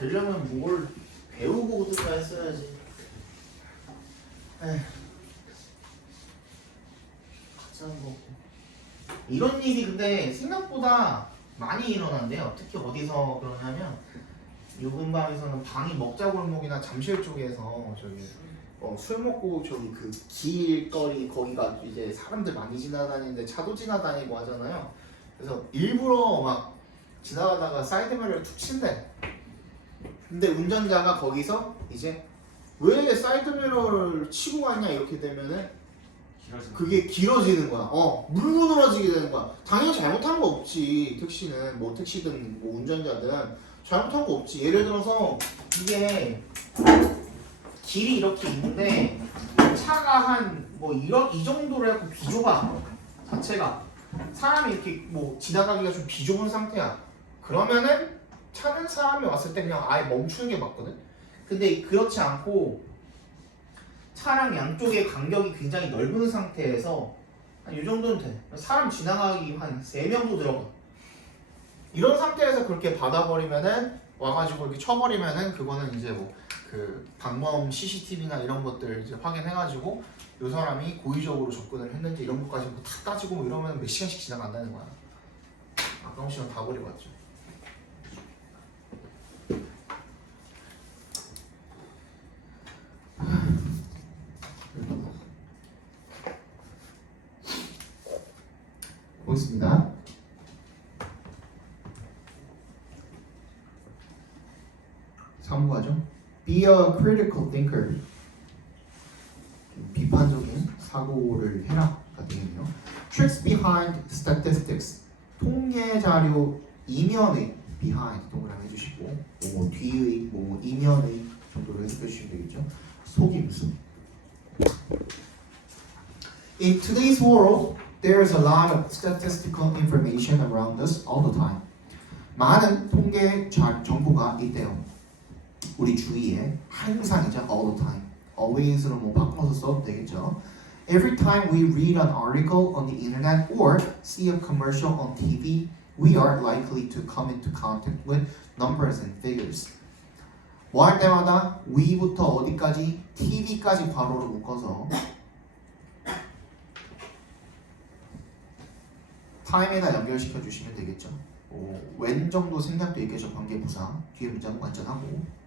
되려면 뭘 배우고 오든가 했어야지. 에휴. 같이 하는 거고. 이런 일이 근데 생각보다 많이 일어난대요. 특히 어디서 그러냐면 요 근방에서는 방이 먹자골목이나 잠실 쪽에서 저기 술 먹고 저기 그 길거리 거기가 이제 사람들 많이 지나다니는데 차도 지나다니고 하잖아요. 그래서 일부러 막 지나가다가 사이드미러를 툭 친대. 근데 운전자가 거기서 이제 왜 사이드미러를 치고 갔냐 이렇게 되면은 그게 길어지는 거야. 물고 늘어지게 되는 거야. 당연히 잘못한 거 없지. 택시는 뭐 택시든 뭐 운전자든 잘못한 거 없지. 예를 들어서 이게 길이 이렇게 있는데 차가 한 뭐 이 정도로 해갖고 비좁아. 자체가 사람이 이렇게 뭐 지나가기가 좀 비좁은 상태야. 그러면은 차는 사람이 왔을 때 그냥 아예 멈추는 게 맞거든. 근데 그렇지 않고 차랑 양쪽의 간격이 굉장히 넓은 상태에서 한 이 정도는 돼. 사람 지나가기 한 3명도 들어가. 이런 상태에서 그렇게 받아버리면은 와가지고 이렇게 쳐버리면은 그거는 이제 뭐 그 방범 CCTV나 이런 것들 이제 확인해가지고 이 사람이 고의적으로 접근을 했는지 이런 것까지 뭐 다 따지고 뭐 이러면 몇 시간씩 지나간다는 거야. 아까운 시간 다 버리고 왔죠. 보겠습니다. 사무과정. Be a critical thinker. 비판적인 사고를 해라가 되겠네요. Tricks behind statistics. 통계 자료 이면의 behind 동그라미 해주시고 뭐 뒤의 뭐 이면의 정도로 해석해 주시면 되겠죠. 속임수. In today's world, there is a lot of statistical information around us all the time. 많은 통계 정보가 있대요. 우리 주위에 항상이죠. all the time. always로 뭐 바꿔서 써도 되겠죠. Every time we read an article on the internet or see a commercial on TV, we are likely to come into contact with numbers and figures. 뭐 할 때마다 we부터 어디까지 TV까지 괄호로 묶어서 time에다 연결시켜 주시면 되겠죠. when 정도 생략돼 있겠죠. 관계부사 뒤에 문장은 완전하고.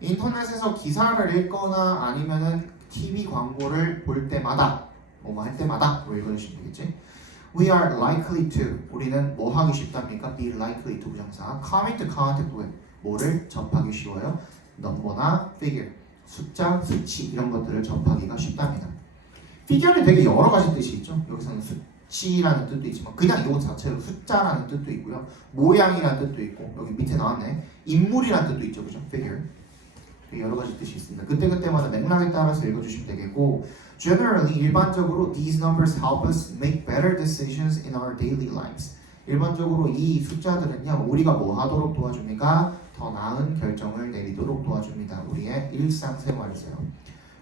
인터넷에서 기사를 읽거나 아니면은 TV 광고를 볼 때마다 뭐 할 때마다 뭐 읽어주시면 되겠지. We are likely to 우리는 뭐 하기 쉽답니까? Be likely to 부정사 come into contact with 뭐를 접하기 쉬워요? 넘버나 figure 숫자, 수치 이런 것들을 접하기가 쉽답니다. figure는 되게 여러 가지 뜻이 있죠. 여기서는 수치라는 뜻도 있지만 그냥 이거 자체로 숫자라는 뜻도 있고요. 모양이라는 뜻도 있고 여기 밑에 나왔네. 인물이라는 뜻도 있죠. 그죠? figure 여러 가지 뜻이 있습니다. 그때그때마다 맥락에 따라서 읽어주시면 되겠고 Generally, 일반적으로 these numbers help us make better decisions in our daily lives. 일반적으로 이 숫자들은요 우리가 뭐 하도록 도와줍니까? 더 나은 결정을 내리도록 도와줍니다. 우리의 일상생활에서요.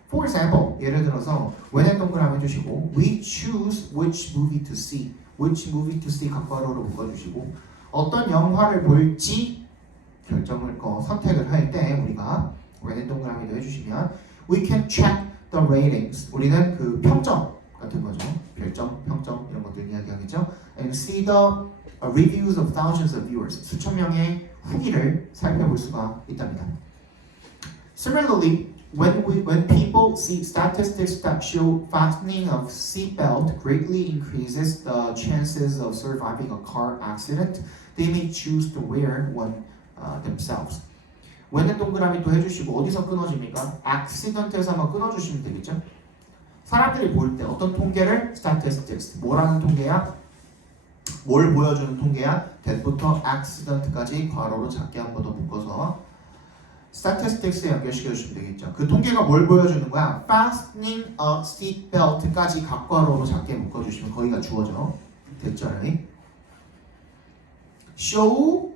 For example, 예를 들어서 when에 동그라미 해주시고 We choose which movie to see. Which movie to see 각괄호로 묶어주시고 어떤 영화를 볼지 결정을 선택을 할 때 우리가 when에 동그라미도 해주시면 We can check the ratings. 우리는 그 평점 같은 거죠. 별점, 평점 이런 것들 이야기하겠죠. And see the reviews of thousands of viewers. 수천 명의 후기를 살펴볼 수가 있답니다. Similarly, when people see statistics that show fastening of seatbelt greatly increases the chances of surviving a car accident, they may choose to wear one themselves. when은 동그라미 또 해주시고 어디서 끊어집니까? accident에서 한번 끊어주시면 되겠죠? 사람들이 볼 때 어떤 통계를 statistics 뭐라는 통계야? 뭘 보여주는 통계야? that부터 accident까지 괄호로 작게 한 번 더 묶어서 statistics에 연결시켜 주시면 되겠죠. 그 통계가 뭘 보여주는 거야? fastening a seatbelt까지 각괄호로 작게 묶어주시면 거기가 주어져. 됐죠? show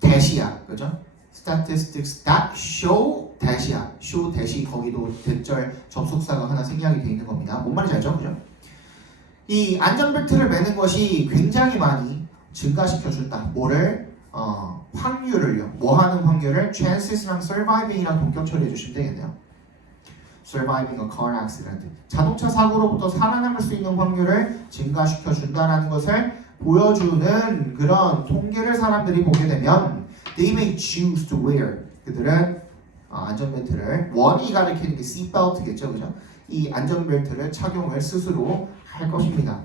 대시야, 그죠? statistics that show 대시야. show 대시 거기도 대절 접속사가 하나 생략이 되어 있는 겁니다. 뭔 말인지 알죠? 그죠? 이 안전벨트를 매는 것이 굉장히 많이 증가시켜준다. 뭐를? 확률을요. 뭐 하는 확률을 chances랑 surviving이랑 동격 처리해 주시면 되겠네요. surviving a car accident. 자동차 사고로부터 살아남을 수 있는 확률을 증가시켜 준다는 것을 보여주는 그런 통계를 사람들이 보게 되면 they may choose to wear. 그들은 안전벨트를 원이 가리키는 게 seatbelt겠죠, 그죠? 이 안전벨트를 착용을 스스로 할 것입니다.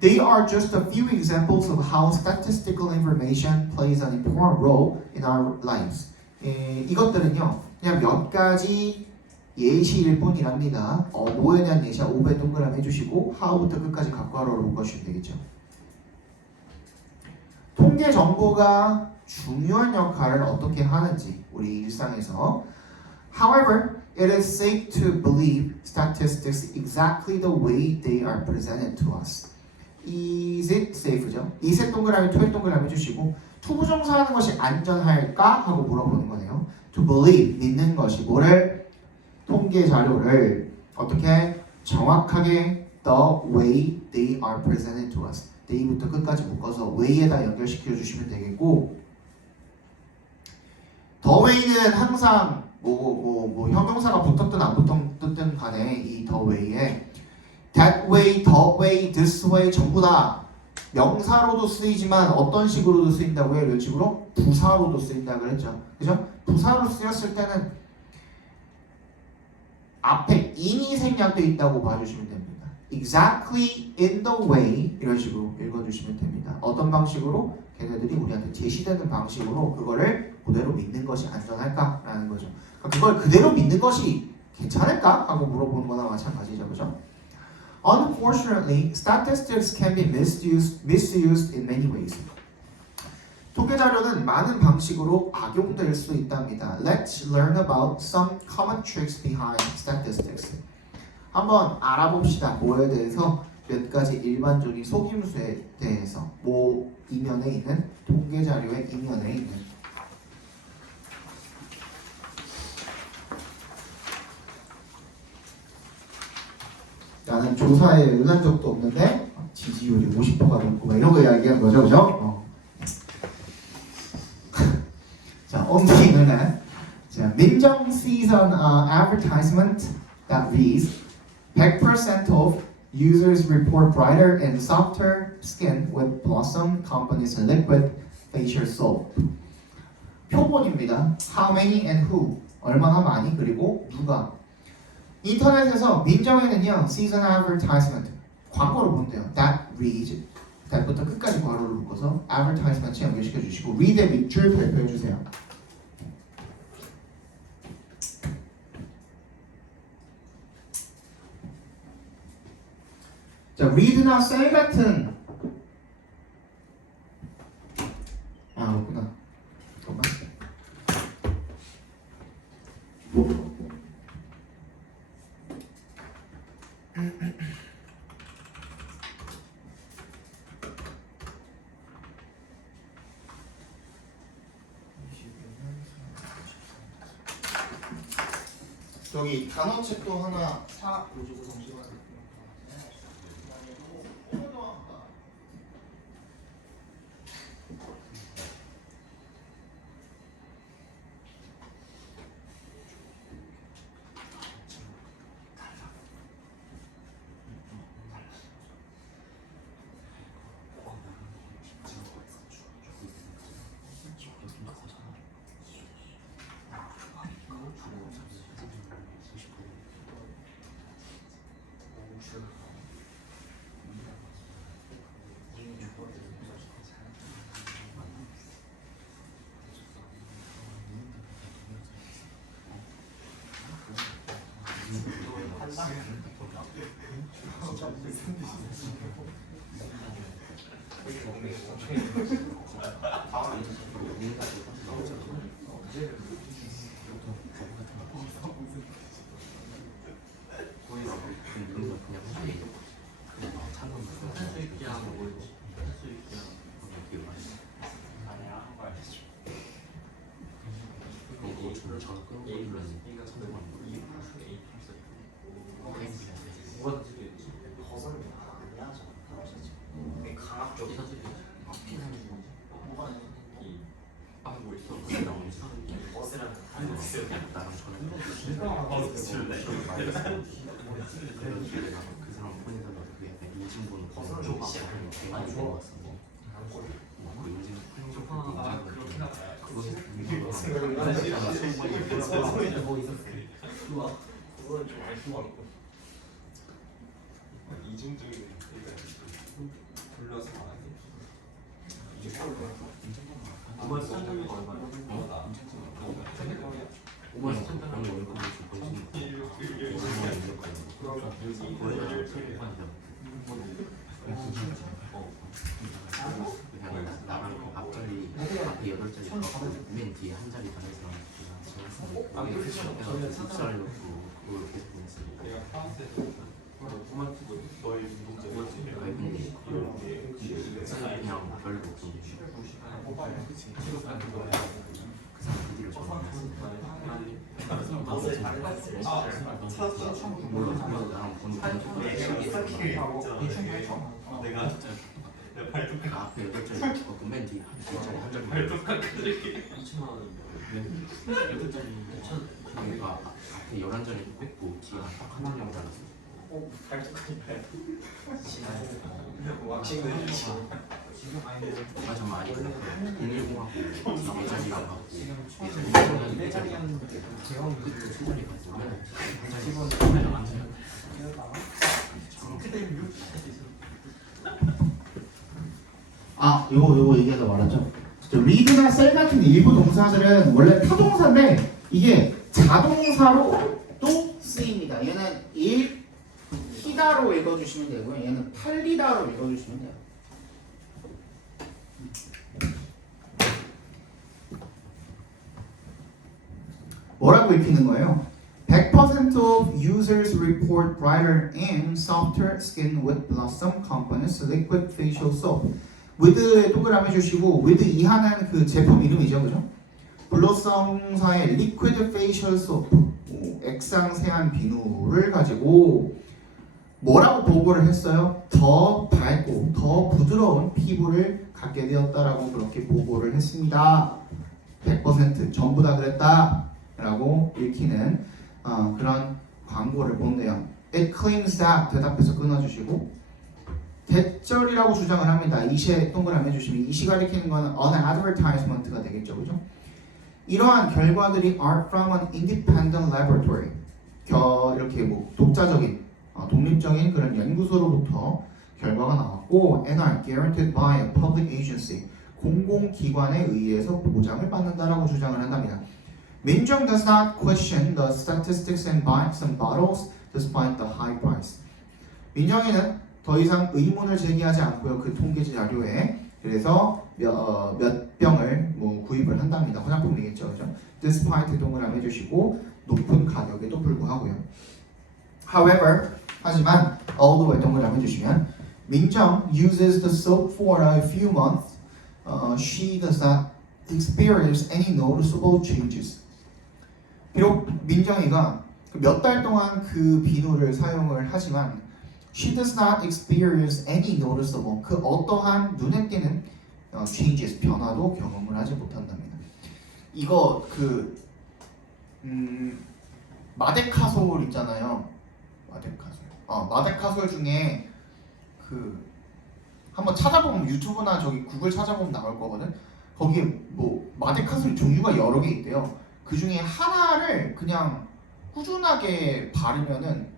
They are just a few examples of how statistical information plays an important role in our lives. 이것들은요, 그냥 몇 가지 예시일 뿐이랍니다. 뭐에 대한 예시야? 5배 동그라미 해주시고 how부터 끝까지 각괄호로 묶어주시면 되겠죠. 통계 정보가 중요한 역할을 어떻게 하는지 우리 일상에서 However, it is safe to believe statistics exactly the way they are presented to us. Is it safe죠? is의 동그라미, to의 동그라미 해주시고 투부정사하는 것이 안전할까? 하고 물어보는 거네요. To believe, 믿는 것이 뭐를? 통계 자료를 어떻게 정확하게 the way they are presented to us. they부터 끝까지 묶어서 way에다 연결시켜 주시면 되겠고 the way는 항상 형용사가 붙었든 안 붙었든 간에 이 the way에 that way, the way, this way 전부 다 명사로도 쓰이지만 어떤 식으로도 쓰인다고요? 이런 식으로 부사로도 쓰인다 그랬죠. 그죠? 부사로 쓰였을 때는 앞에 in이 생략되어 있다고 봐주시면 됩니다. Exactly in the way 이런 식으로 읽어주시면 됩니다. 어떤 방식으로? 걔네들이 우리한테 제시되는 방식으로 그거를 그대로 믿는 것이 안전할까라는 거죠. 그러니까 그걸 그대로 믿는 것이 괜찮을까? 하고 물어보는 거나 마찬가지죠. 그죠? Unfortunately, statistics can be misused in many ways. 통계 자료는 많은 방식으로 악용될 수 있답니다. Let's learn about some common tricks behind statistics. 한번 알아봅시다. 뭐에 대해서 몇 가지 일반적인 속임수에 대해서 뭐 이면에 있는 통계 자료의 이면에 있는 나는 조사에 응한 적도 없는데 지지율이 50%가 넘고 이런 거 이야기한 거죠, 그죠? 자, 엉뚱이는 자, 민정 sees an advertisement that reads 100% of users report brighter and softer skin with Blossom Company's liquid facial soap. 표본입니다. How many and who? 얼마나 많이 그리고 누가. 인터넷에서 민정에는요, season advertisement 광고를 본대요. That reads. that부터 끝까지 괄호를 묶어서 advertisement에 연결시켜 주시고 read의 밑줄 발표해 주세요. 자, read나 say 같은 그렇구나. 잠깐만. 저기 단어책도 하나 사가지고 잠시만요. 그 사람 폰에다가 그게 약간 인증번호 그거 많이 들어왔어. 그 인증 이중적인 불러서 말하기. 이게 5만 3천원 얼마나? 5만 3천 원에 월급을 줄 거지. 나랑 앞자리 앞에 8자리 맨 뒤에 한 자리 다른 사람 그게 10살 넣고 그걸 계속 보냈으니까 내가 프랑스에서 너의 운동적이었지. 그냥 별로 좀 그 사람 그 뒤로 전화했어. 몰라 나랑 본 내가 앞에 8자리 있고 맨 뒤에 한 자리 발톱까지 2천만 원 8자리 그러니까 앞에 11자리 뺐고 뒤에 딱한 명 달았어. 왁싱도 해주지. 아 정말 아니 010하고 4자리랑 갖고 4자리 그때 3자리 갔어. 한 자리 한 자리 요거 얘기하다 말았죠. read나 sell 같은 일부 동사들은 원래 타동사인데 이게 자동사로 또 쓰입니다. 얘는 읽히다로 읽어주시면 되고요. 얘는 팔리다로 읽어주시면 돼요. 뭐라고 읽히는 거예요? 100% of users report brighter and softer skin with Blossom Company's liquid facial soap. with에 동그라미 주시고 with 이하는 그 제품 이름이죠, 그죠? 블로썸사의 liquid facial soap, 액상 세안 비누를 가지고 뭐라고 보고를 했어요? 더 밝고 더 부드러운 피부를 갖게 되었다라고 그렇게 보고를 했습니다. 100% 전부 다 그랬다라고 읽히는 그런 광고를 본대요. It claims that 대답해서 끊어주시고 대절이라고 주장을 합니다. 이시에 동그라미 해주시면 이시가 읽히는 거는 an advertisement가 되겠죠, 그죠? 이러한 결과들이 are from an independent laboratory. 이렇게 뭐 독자적인, 독립적인 그런 연구소로부터 결과가 나왔고 and are guaranteed by a public agency. 공공기관에 의해서 보장을 받는다라고 주장을 한답니다. 민정 does not question the statistics and buy some bottles despite the high price. 민정이는 더 이상 의문을 제기하지 않고요. 그 통계 자료에 그래서 몇 병을 뭐 구입을 한답니다. 화장품이겠죠, 그죠? Despite 동그라미 해주시고 높은 가격에도 불구하고요. However, 하지만 although 동그라미 해주시면 민정 uses the soap for a few months. She does not experience any noticeable changes. 비록 민정이가 몇 달 동안 그 비누를 사용을 하지만 she does not experience any noticeable 그 어떠한 눈에 띄는 changes 변화도 경험을 하지 못한답니다. 이거 마데카솔 있잖아요. 마데카솔 중에 한번 찾아보면 유튜브나 저기 구글 찾아보면 나올 거거든. 거기에 뭐 마데카솔 종류가 여러 개 있대요. 그 중에 하나를 그냥 꾸준하게 바르면은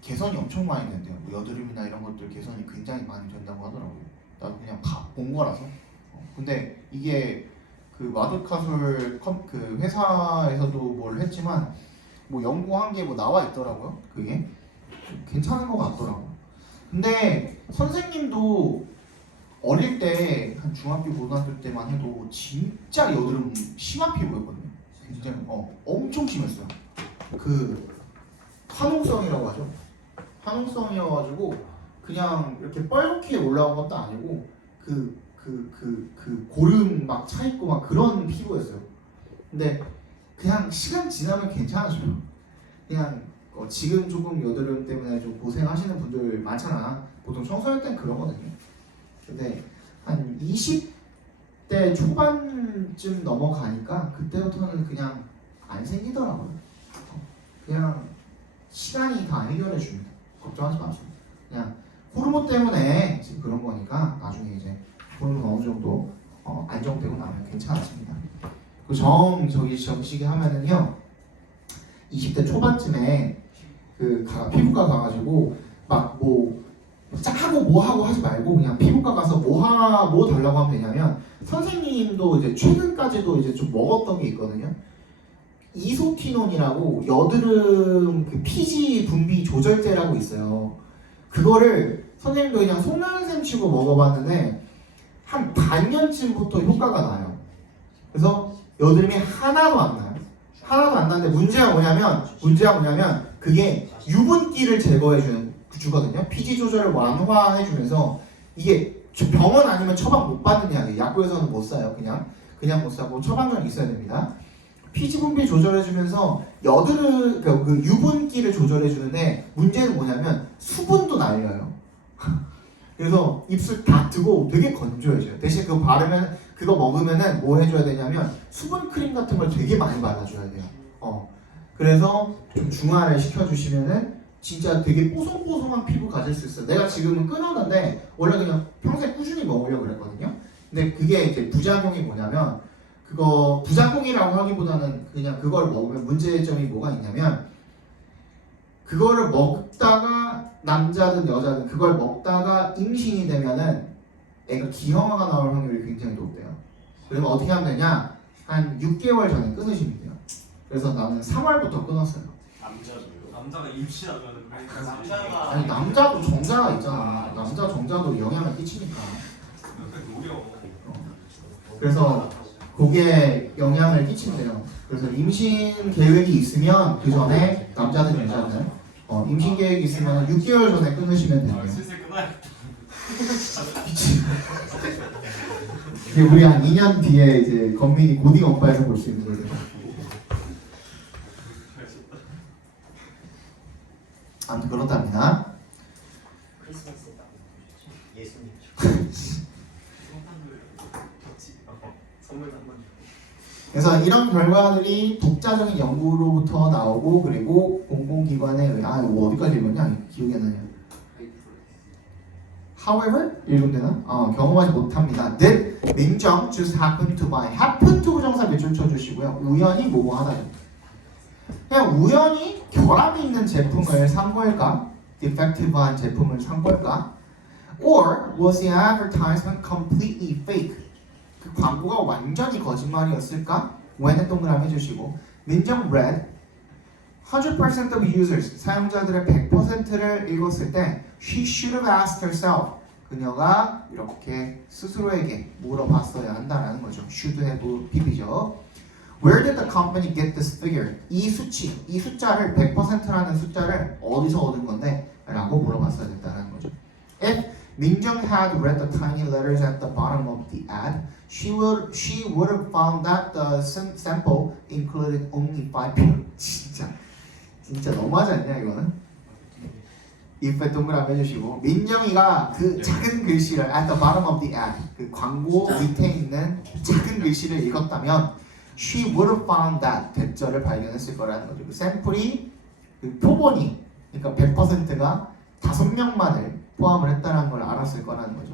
개선이 엄청 많이 된대요. 뭐 여드름이나 이런 것들 개선이 굉장히 많이 된다고 하더라고요. 나도 그냥 본 거라서. 근데 이게 그 마데카솔 그 회사에서도 뭘 했지만 뭐 연구한 게 뭐 나와 있더라고요. 그게 괜찮은 것 같더라고. 근데 선생님도 어릴 때 한 중학교 고등학교 때만 해도 진짜 여드름 심한 피부였거든요. 굉장히 엄청 심했어요. 그 화농성이라고 하죠. 화농성이어가지고 그냥 이렇게 뻘겋게 올라온 것도 아니고 고름 막 차 있고 막 그런 피부였어요. 근데 그냥 시간 지나면 괜찮아져요. 그냥 지금 조금 여드름 때문에 좀 고생하시는 분들 많잖아. 보통 청소년 때는 그러거든요. 근데 한 20대 초반쯤 넘어가니까 그때부터는 그냥 안 생기더라고요. 그냥 시간이 다 해결해 줍니다. 걱정하지 마세요. 그냥 호르몬 때문에 지금 그런 거니까 나중에 이제 호르몬 어느 정도 안정되고 나면 괜찮아집니다. 그 정시계 하면은요 20대 초반쯤에 피부과 가가지고 막 뭐 짜고 뭐 하고 하지 말고 그냥 피부과 가서 뭐 달라고 하면 되냐면 선생님도 이제 최근까지도 이제 좀 먹었던 게 있거든요. 이소티논이라고 여드름 피지 분비 조절제라고 있어요. 그거를 선생님도 그냥 속는셈 치고 먹어봤는데 한 반년쯤부터 효과가 나요. 그래서 여드름이 하나도 안 나요. 하나도 안 나는데 문제가 뭐냐면 그게 유분기를 주거든요. 피지 조절을 완화해주면서 이게 병원 아니면 처방 못 받는 약이에요. 약국에서는 못 사요. 그냥 못 사고 처방전이 있어야 됩니다. 피지 분비 조절해주면서 여드름 그 유분기를 조절해주는데 문제는 뭐냐면 수분도 날려요. 그래서 입술 닫고 되게 건조해져요. 대신 그거 먹으면은 뭐 해줘야 되냐면 수분 크림 같은 걸 되게 많이 발라줘야 돼요. 그래서 좀 중화를 시켜주시면은 진짜 되게 뽀송뽀송한 피부 가질 수 있어요. 내가 지금은 끊었는데 원래 그냥 평소에 꾸준히 먹으려고 그랬거든요. 근데 그게 이제 부작용이 뭐냐면 그거 부작용이라고 하기보다는 그냥 그걸 먹으면 문제점이 뭐가 있냐면 그거를 먹다가 남자든 여자든 그걸 먹다가 임신이 되면은 애가 기형아가 나올 확률이 굉장히 높대요. 그러면 어떻게 하면 되냐? 한 6개월 전에 끊으시면 돼요. 그래서 나는 3월부터 끊었어요. 남자가 임신하면 아니 남자도 정자가 있잖아. 남자 정자도 영향을 끼치니까. 그래서 그게 영향을 끼친대요. 그래서 임신 계획이 있으면 그 전에 남자든 여자든 임신 계획이 있으면 6개월 전에 끊으시면 돼요. 슬슬 끊어야겠다. 이게 우리 한 2년 뒤에 이제 건민이 고딩 오빠에서 볼 수 있는 거예요. 아무튼 그렇답니다. 예수님. 그래서 이런 결과들이 독자적인 연구로부터 나오고 그리고 공공기관에 이거 어디까지 읽었냐? 기억이 안 나냐? However 읽으면 되나? 경험하지 못합니다. Did 민정 just happen to buy happen to 부정사 몇 줄 쳐주시고요. 우연히 뭐뭐 하다죠. 그냥 우연히 결함이 있는 제품을 산 걸까? defective한 제품을 산 걸까? Or was the advertisement completely fake? 그 광고가 완전히 거짓말이었을까? when은 동그라미 해주시고 민정 read 100% of users 사용자들의 100%를 읽었을 때 she should have asked herself 그녀가 이렇게 스스로에게 물어봤어야 한다라는 거죠. should have pp죠. Where did the company get this figure? 이 숫자를 100%라는 숫자를 어디서 얻은 건데? 라고 물어봤어야 됐다는 거죠. If 민정 had read the tiny letters at the bottom of the ad, she would have found that the sample included only 5 진짜 너무하지 않냐 이거는? if 동그라미 해주시고 민정이가 그 작은 글씨를 at the bottom of the ad 그 광고 밑에 있는 작은 글씨를 읽었다면 she would have found that 대절을 발견했을 거라는 거죠. 그 샘플이 그 표본이 그러니까 100%가 5명만을 포함을 했다는 걸 알았을 거라는 거죠.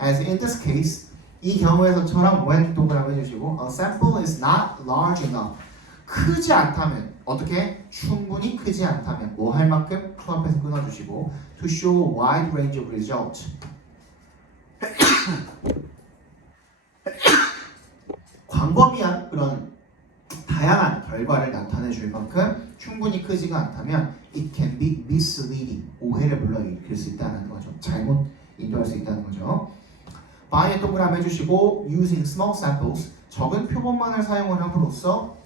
As in this case 이 경우에서처럼 when 동그라미 해주시고 a sample is not large enough 크지 않다면 어떻게? 충분히 크지 않다면 뭐 할 만큼 코앞에서 끊어주시고 to show a wide range of results 광범위한 그런 다양한 결과를 나타내 줄 만큼 충분히 크지가 않다면 it can be misleading 오해를 불러일으킬 수 있다는 거죠. 잘못 인도할 수 있다는 거죠. by에 동그라미 해주시고 using small samples 적은 표본만을 사용을 함으로써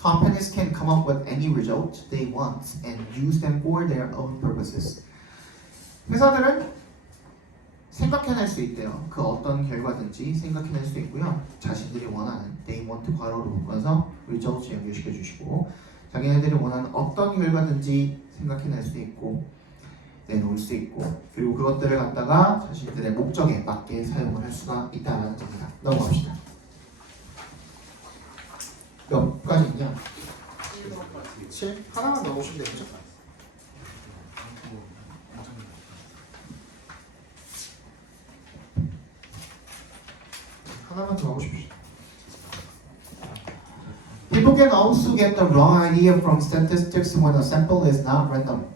companies can come up with any result they want and use them for their own purposes. 회사들은 생각해낼 수 있대요. 그 어떤 결과든지 생각해낼 수 있고요. 자신들이 원하는 they want 괄호로 묶어서 results 연결시켜 주시고 자기네들이 원하는 어떤 결과든지 생각해낼 수 있고 내놓을 수 있고 그리고 그것들을 갖다가 자신들의 목적에 맞게 사용을 할 수가 있다는 겁니다. 넘어갑시다. 몇 가지 있냐? 7 하나만 더 오시면 되겠죠? 하나만 더 오십시오. People can also get the wrong idea from statistics when a sample is not random.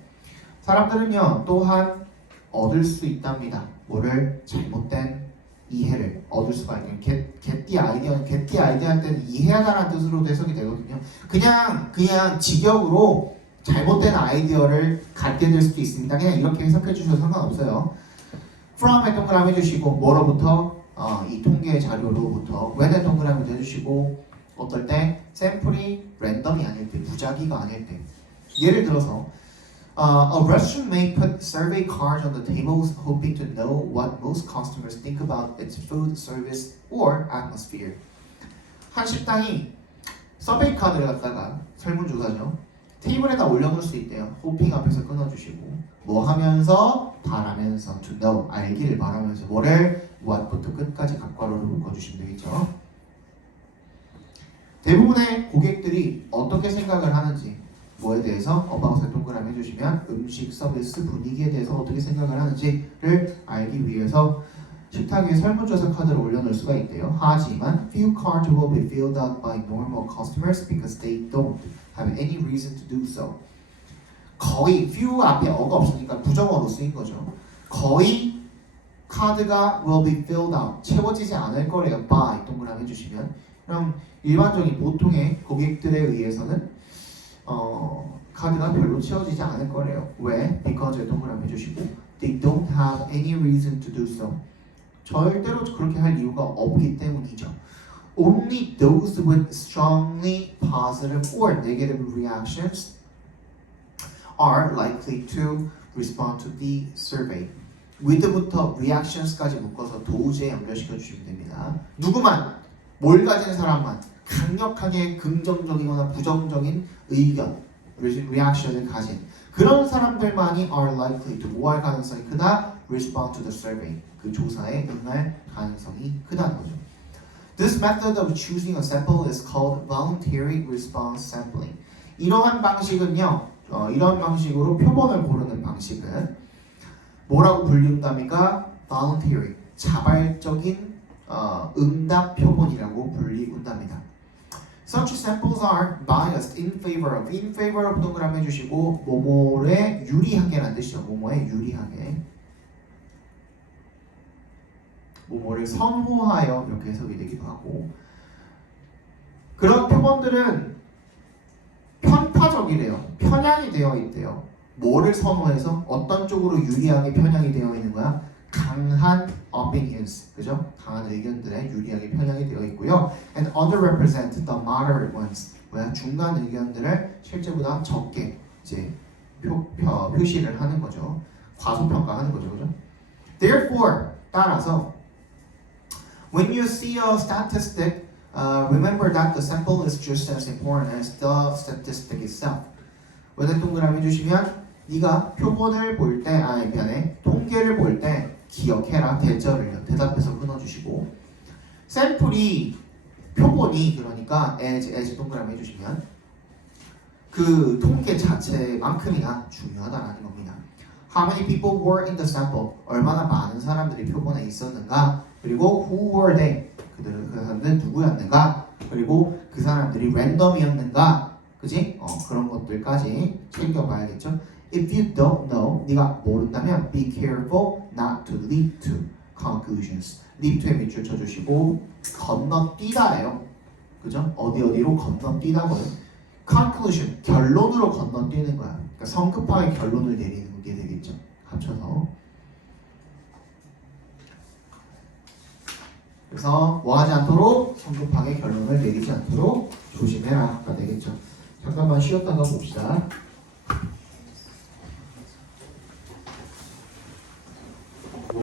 사람들은요 또한 얻을 수 있답니다. 뭐를 잘못된 이해를 얻을 수가 있는 get the idea는 get the idea 할 때는 이해하다라는 뜻으로 해석이 되거든요. 그냥 직역으로 잘못된 아이디어를 갖게 될 수도 있습니다. 그냥 이렇게 해석해 주셔도 상관없어요. from에 동그라미 해주시고 뭐로부터 이 통계 자료로부터 when에 동그라미 해주시고 어떨 때 샘플이 랜덤이 아닐 때 무작위가 아닐 때 예를 들어서 a restaurant may put survey cards on the tables hoping to know what most customers think about its food, service, or atmosphere. 한 식당이 서베이 카드를 갖다가 설문조사죠. 테이블에다 올려놓을 수 있대요. 호핑 앞에서 끊어주시고 뭐 하면서 바라면서 to know 알기를 바라면서 뭐를 what부터 끝까지 각괄호로 묶어주시면 되겠죠. 대부분의 고객들이 어떻게 생각을 하는지 뭐에 대해서 about에 동그라미 해주시면 음식, 서비스, 분위기에 대해서 어떻게 생각을 하는지를 알기 위해서 식탁 위에 설문조사 카드를 올려놓을 수가 있대요. 하지만 few cards will be filled out by normal customers because they don't have any reason to do so. 거의 few 앞에 어가 없으니까 부정어로 쓰인 거죠. 거의 카드가 will be filled out 채워지지 않을 거래요. by 동그라미 해주시면 그럼 일반적인 보통의 고객들에 의해서는 카드가 별로 채워지지 않을 거래요. 왜? Because 동그라미 해주시고 They don't have any reason to do so. 절대로 그렇게 할 이유가 없기 때문이죠. Only those with strongly positive or negative reactions are likely to respond to the survey. with부터 reactions까지 묶어서 도우지에 연결시켜 주시면 됩니다. 누구만, 뭘 가진 사람만 강력하게 긍정적이거나 부정적인 의견, reaction을 가진 그런 사람들만이 are likely to 뭐 할 가능성이 크다? respond to the survey. 그 조사에 응할 가능성이 크다는 거죠. This method of choosing a sample is called voluntary response sampling. 이러한 방식은요, 이런 방식으로 표본을 고르는 방식은 뭐라고 불린답니까? voluntary, 자발적인 응답 표본이라고 불리운답니다. Such samples are biased in favor of. In favor of 동그라미 해주시고 뭐뭐에 유리하게라는 뜻이죠. 뭐뭐에 유리하게. 뭐뭐를 선호하여 이렇게 해석이 되기도 하고 그런 표본들은 편파적이래요. 편향이 되어 있대요. 뭐를 선호해서 어떤 쪽으로 유리하게 편향이 되어 있는 거야? 강한 opinions, 그죠? 강한 의견들에 유리하게 편향이 되어 있고요. And underrepresent the moderate ones. 뭐야? 중간 의견들을 실제보다 적게 이제 표시를 하는 거죠. 과소평가하는 거죠, 그죠? Therefore, 따라서 when you see a statistic, remember that the sample is just as important as the statistic itself. 왼쪽 동그라미 해주시면 네가 표본을 볼 때, 미안해, 통계를 볼 때 기억해라. 대절을요. 대답해서 끊어주시고 샘플이 표본이 그러니까 as 동그라미 해주시면 그 통계 자체만큼이나 중요하다는 겁니다. How many people were in the sample? 얼마나 많은 사람들이 표본에 있었는가? 그리고 who were they? 그 사람들은 누구였는가? 그리고 그 사람들이 랜덤이었는가? 그지? 그런 것들까지 챙겨봐야겠죠. If you don't know, 네가 모른다면 be careful not to leap to conclusions. leap to에 밑줄 쳐주시고 건너뛰다예요. 그죠? 어디로 건너뛰다고요. conclusion, 결론으로 건너뛰는 거야. 그러니까 성급하게 결론을 내리는 게 되겠죠. 합쳐서. 그래서 뭐 하지 않도록 성급하게 결론을 내리지 않도록 조심해라가 되겠죠. 잠깐만 쉬었다가 봅시다.